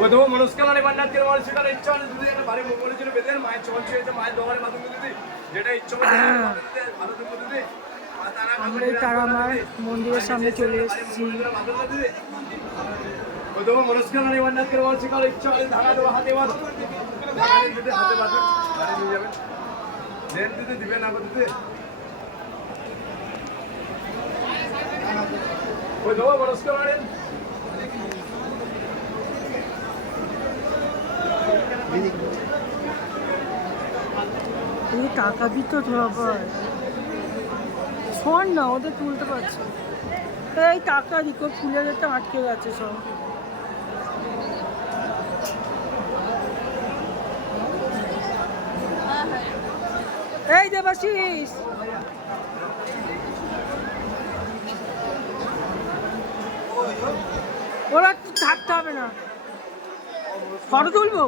প্রথম মনস্কামনা নিবারণার্থে আমার সেটা ইচ্ছা হলে যদি একটা বাড়ি মঙ্গলের জন্য বেঁধে মায়ের চল ছুঁয়েছে মায়ের দোকানের মাধ্যমে দিদি যেটা ইচ্ছা করছে ভালো থাকবো দিদি। আমরা এই তারামার মন্দিরের সামনে চলে এসেছি। প্রথম মনস্কামনা নিবারণার্থে আমার সেটা ইচ্ছা হলে ধারা দেবো হাতে বাঁধ দিদি হাতে বাঁধুন বাড়ি নিয়ে যাবেন দেন দিদি দিবেন আবার দিদি প্রথম মনস্কামনা এই টাকা দিত তো আবার শোন না, ওদের তুলতে পারছে। এই টাকা দিত, ফুলের একটা আটকে গেছে সব। এই দেবাশিস, ওরা থাকতে হবে না, ফটো তুলবো।